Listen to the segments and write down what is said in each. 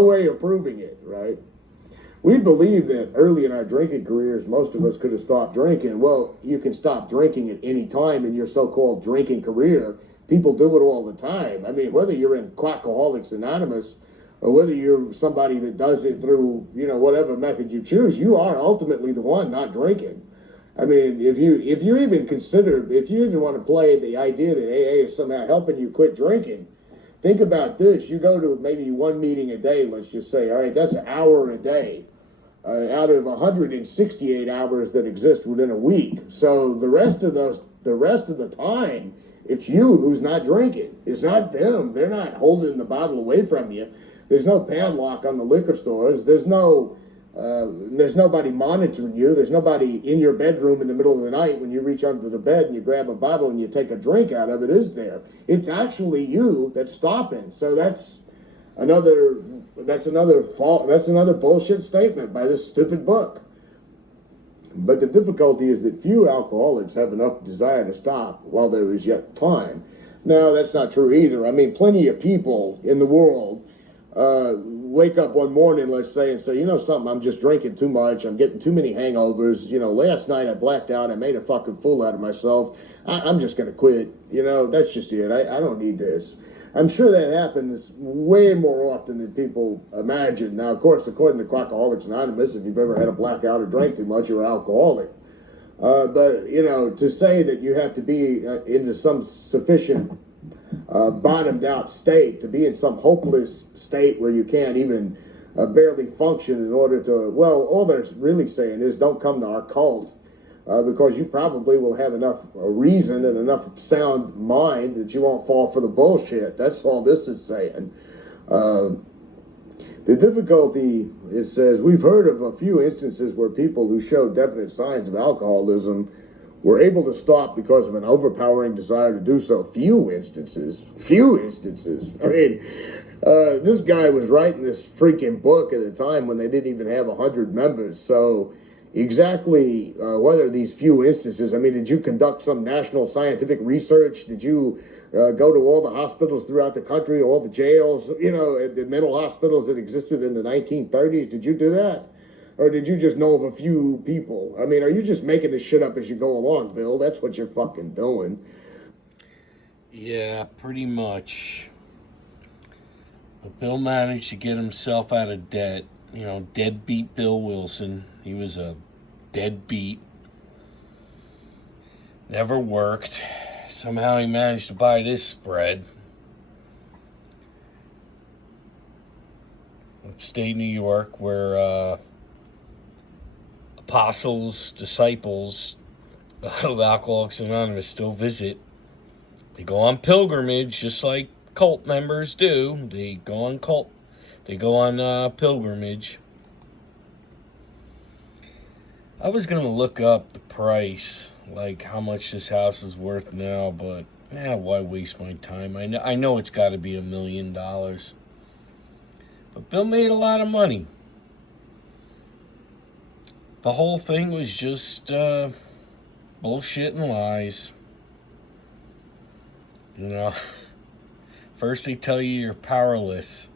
no way of proving it, right? We believe that early in our drinking careers, most of us could have stopped drinking. Well, you can stop drinking at any time in your so-called drinking career. People do it all the time. I mean, whether you're in Alcoholics Anonymous or whether you're somebody that does it through, whatever method you choose, you are ultimately the one not drinking. I mean, if you even want to play the idea that AA is somehow helping you quit drinking, think about this. You go to maybe one meeting a day, let's just say, all right, that's an hour a day out of 168 hours that exist within a week. So the rest of the time, it's you who's not drinking. It's not them. They're not holding the bottle away from you. There's no padlock on the liquor stores. There's nobody monitoring you. There's nobody in your bedroom in the middle of the night when you reach under the bed and you grab a bottle and you take a drink out of it, is there? It's actually you that's stopping. So that's another bullshit statement by this stupid book. But the difficulty is that few alcoholics have enough desire to stop while there is yet time. No, that's not true either. I mean, plenty of people in the world wake up one morning, let's say, and say, you know something, I'm just drinking too much. I'm getting too many hangovers. Last night I blacked out. I made a fucking fool out of myself. I'm just going to quit. That's just it. I don't need this. I'm sure that happens way more often than people imagine. Now, of course, according to Alcoholics Anonymous, if you've ever had a blackout or drank too much, you're an alcoholic. But, to say that you have to be into some sufficient bottomed out state, to be in some hopeless state where you can't even barely function in order to, well, all they're really saying is don't come to our cult. Because you probably will have enough reason and enough sound mind that you won't fall for the bullshit. That's all this is saying. The difficulty, it says, we've heard of a few instances where people who showed definite signs of alcoholism were able to stop because of an overpowering desire to do so. Few instances. I mean, this guy was writing this freaking book at a time when they didn't even have 100 members. So exactly what are these few instances? I mean, did you conduct some national scientific research? Did you go to all the hospitals throughout the country, all the jails, the mental hospitals that existed in the 1930s? Did you do that? Or did you just know of a few people? I mean, are you just making this shit up as you go along, Bill? That's what you're fucking doing. Yeah, pretty much. But Bill managed to get himself out of debt. Deadbeat Bill Wilson. He was a deadbeat. Never worked. Somehow he managed to buy this spread. Upstate New York, where apostles, disciples of Alcoholics Anonymous still visit. They go on pilgrimage just like cult members do. They go on pilgrimage. I was going to look up the price, like how much this house is worth now, but why waste my time? I know it's got to be $1 million. But Bill made a lot of money. The whole thing was just bullshit and lies. First they tell you you're powerless.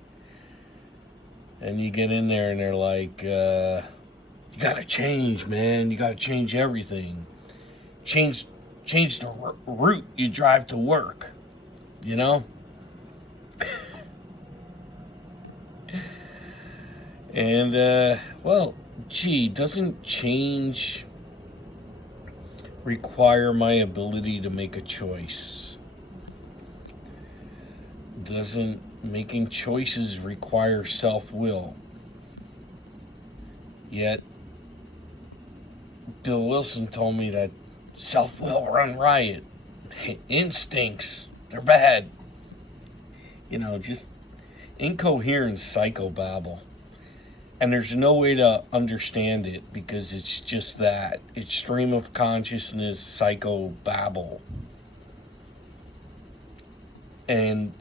And you get in there and they're like, you gotta change, man. You gotta change everything. Change the route you drive to work. And, doesn't change require my ability to make a choice? Doesn't making choices require self-will? Yet, Bill Wilson told me that self-will run riot. Instincts, they're bad. Just incoherent psychobabble. And there's no way to understand it because it's just that. It's stream of consciousness psychobabble. And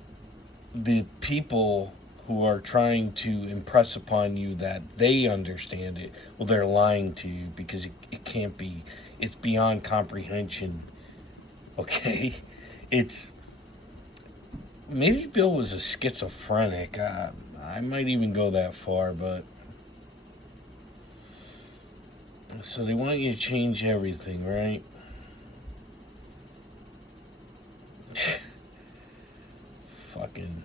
the people who are trying to impress upon you that they understand it, well, they're lying to you because it can't be. It's beyond comprehension. Okay? Maybe Bill was a schizophrenic. I might even go that far, but... So they want you to change everything, right? Fucking